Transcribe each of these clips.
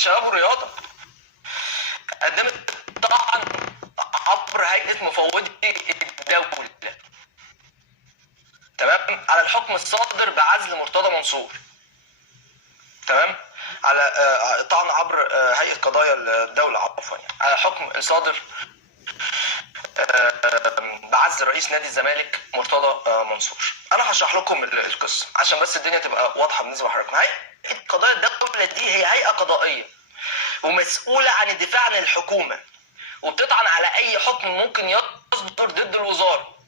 الشباب والرياضه قدمت طبعا عبر هيئه مفوضي الدوله، تمام، على الحكم الصادر بعزل مرتضى منصور، تمام، على طعن عبر هيئه قضايا الدوله، عفوا، على الحكم الصادر بعزل رئيس نادي الزمالك مرتضى منصور. انا هشرح لكم القصه عشان بس الدنيا تبقى واضحه بالنسبه لحضراتكم. هيئه قضايا الدوله دي هي هيئه قضائيه ومسؤوله عن الدفاع عن الحكومه، وبتطعن على اي حكم ممكن يصدر ضد الوزاره.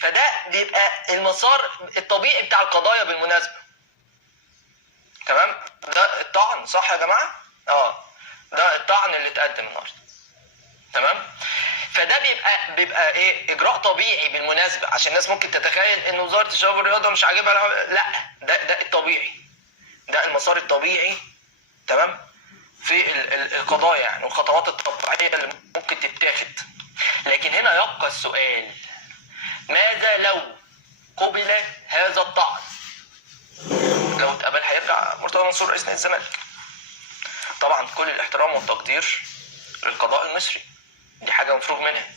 فده بيبقى المسار الطبيعي بتاع القضايا بالمناسبه، تمام. ده الطعن، صح يا جماعه؟ ده الطعن اللي اتقدم النهارده، تمام. فده بيبقى ايه، اجراء طبيعي بالمناسبه، عشان الناس ممكن تتخيل ان وزاره الشباب والرياضه مش عاجبها. لا، ده الطبيعي، ده المسار الطبيعي، تمام، في القضايا يعني، والخطوات الطبيعيه اللي ممكن تتاخد. لكن هنا يبقى السؤال: ماذا لو قبل هذا الطعن؟ لو اتقبل هيرجع مرتضى منصور رئيس نادي الزمالك. طبعا كل الاحترام والتقدير للقضاء المصري، دي حاجه مفروغ منها،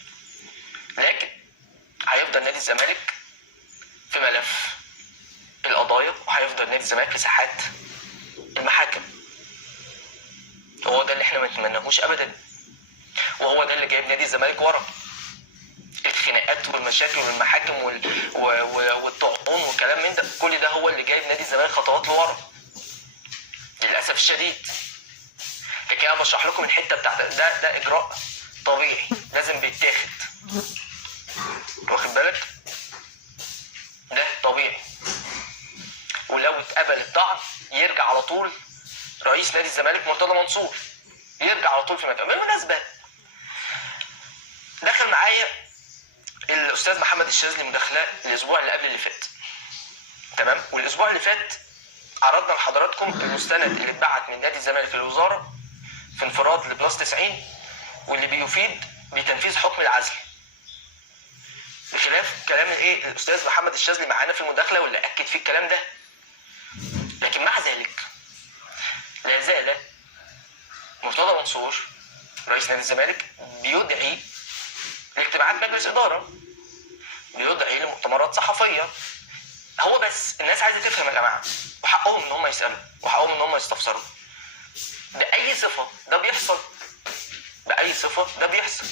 لكن هيفضل نادي الزمالك في ملف القضايا، وهيفضل نادي الزمالك في ساحات المحاكم. هو ده اللي احنا ما نتمناهوش ابدا، وهو ده اللي جايب نادي الزمالك ورا. الخناقات والمشاكل والمحاكم والطعون والكلام من ده، كل ده هو اللي جايب نادي الزمالك خطوات لورا للاسف الشديد. لكن انا بشرح لكم الحته بتاعت ده اجراء طبيعي لازم بيتاخد، واخد بالك؟ ده طبيعي. ولو اتقبل الطعن يرجع على طول رئيس نادي الزمالك مرتضى منصور، يرجع على طول في مكانه. بالمناسبه دخل معايا الاستاذ محمد الشاذلي مداخله الاسبوع اللي قبل اللي فات، تمام. والاسبوع اللي فات عرضنا لحضراتكم المستند اللي اتبعت من نادي الزمالك للوزاره في انفراد لبلاس 90، واللي بيفيد بتنفيذ حكم العزل، بخلاف كلام الاستاذ محمد الشاذلي معانا في المداخله واللي اكد فيه الكلام ده. لكن مع ذلك لا زال مرتضى منصور رئيس نادي الزمالك بيدعي لاجتماعات مجلس اداره، بيدعي لمؤتمرات صحفيه. هو بس الناس عايزه تفهم يا جماعه، وحقهم ان هم يسالوا، وحقهم ان هم يستفسروا. باي صفه ده بيحصل؟ باي صفه ده بيحصل؟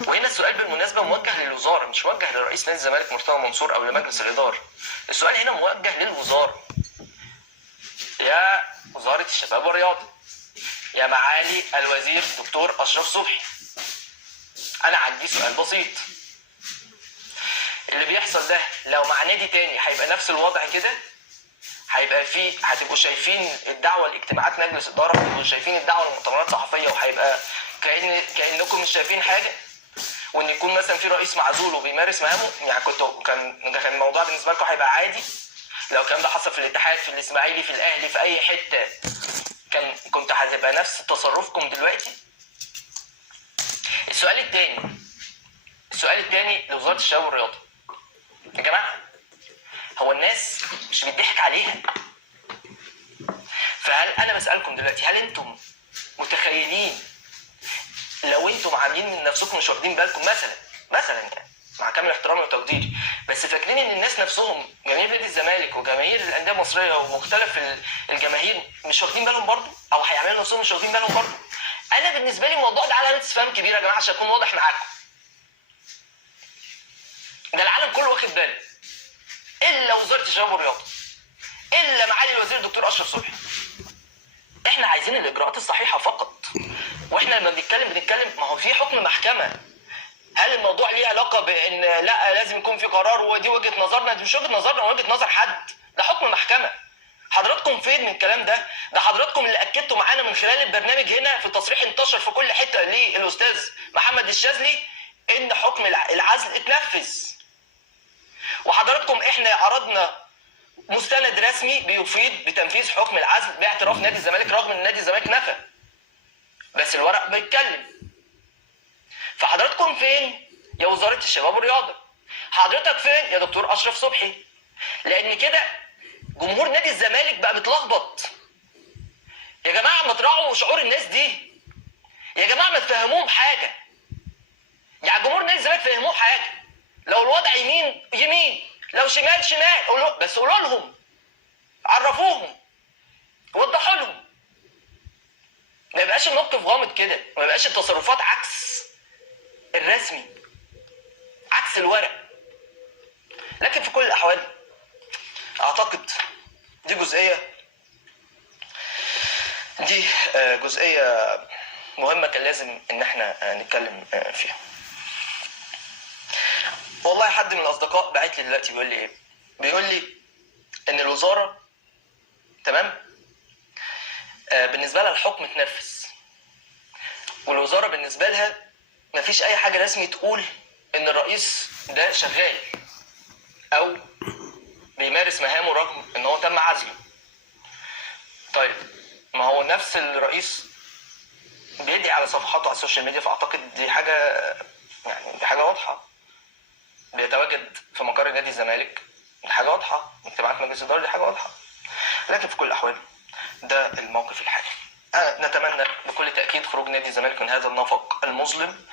وهنا السؤال بالمناسبه موجه للوزاره، مش موجه لرئيس نادي الزمالك مرتضى منصور او لمجلس الاداره. السؤال هنا موجه للوزاره. يا وزاره الشباب والرياضه، يا معالي الوزير دكتور اشرف صبحي، انا عندي سؤال بسيط. اللي بيحصل ده لو مع نادي تاني هيبقى نفس الوضع كده؟ هتبقوا شايفين الدعوه لاجتماعات مجلس اداره، هتبقوا شايفين الدعوه لمؤتمرات صحفيه، وهيبقى كانكم مش شايفين حاجه، وان يكون مثلا في رئيس معزول وبيمارس مهامه. يعني كان الموضوع بالنسبه لكم هيبقى عادي لو الكلام ده حصل في الاتحاد، في الاسماعيلي، في الاهلي، في اي حته، كنت هتبقى نفس تصرفكم دلوقتي. السؤال الثاني لوزاره الشباب والرياضه، يا جماعه هو الناس مش بيضحك عليها؟ فهل انا بسالكم دلوقتي، هل انتم متخيلين لو انتم عاملين من نفسكم مش واخدين بالكم مثلا يعني، مع كامل احترامي وتقديري، بس فاكرين ان الناس نفسهم جماهير نادي الزمالك وجماهير الانديه المصريه ومختلف الجماهير مش واخدين بالهم برضه، او هيعملوا نفسهم مش واخدين بالهم برضه؟ انا بالنسبه لي الموضوع ده علامه استفهام كبيره يا جماعه، عشان اكون واضح معاكم. ده العالم كله واخد باله الا وزاره الشباب والرياضه، الا معالي الوزير الدكتور اشرف صبحي. احنا عايزين الاجراءات الصحيحه فقط. واحنا لما بنتكلم ما هو في حكم محكمه. هل الموضوع ليه علاقه بان لا لازم يكون في قرار ودي وجهه نظرنا؟ دي مش وجهه نظرنا ولا وجهه نظر حد، ده حكم محكمه. حضراتكم فين من الكلام ده؟ ده حضراتكم اللي اكدتوا معانا من خلال البرنامج هنا في تصريح انتشر في كل حته للاستاذ محمد الشاذلي ان حكم العزل اتنفذ. وحضراتكم احنا عرضنا مستند رسمي بيفيد بتنفيذ حكم العزل باعتراف نادي الزمالك، رغم ان نادي الزمالك نفى، بس الورق بيتكلم. فحضراتكم فين يا وزاره الشباب والرياضه؟ حضرتك فين يا دكتور اشرف صبحي؟ لان كده جمهور نادي الزمالك بقى متلخبط. يا جماعه ما تراعوا شعور الناس دي، يا جماعه ما تفهموهم حاجه، يعني جمهور نادي الزمالك فهموه حاجه، لو الوضع يمين يمين، لو شمال شمال، بس قولوا لهم، عرفوهم، وضحوا لهم، ما يبقاش الموقف غامض كده، ما يبقاش التصرفات عكس الرسمي، عكس الورق. لكن في كل الاحوال اعتقد دي جزئيه مهمه كان لازم ان احنا نتكلم فيها. والله حد من الاصدقاء بعت لي دلوقتي بيقول لي ايه، بيقول لي ان الوزاره تمام بالنسبه لها الحكم اتنفذ، والوزاره بالنسبه لها مفيش اي حاجه رسمي تقول ان الرئيس ده شغال او بيمارس مهامه رغم ان هو تم عزله. طيب ما هو نفس الرئيس بيدعي على صفحاته على السوشيال ميديا، فاعتقد دي حاجه واضحه، بيتواجد في مقر نادي الزمالك، دي حاجه واضحه، اجتماعات مجلس الاداره دي حاجه واضحه. لكن في كل الاحوال ده الموقف الحالي. نتمنى بكل تاكيد خروج نادي الزمالك من هذا النفق المظلم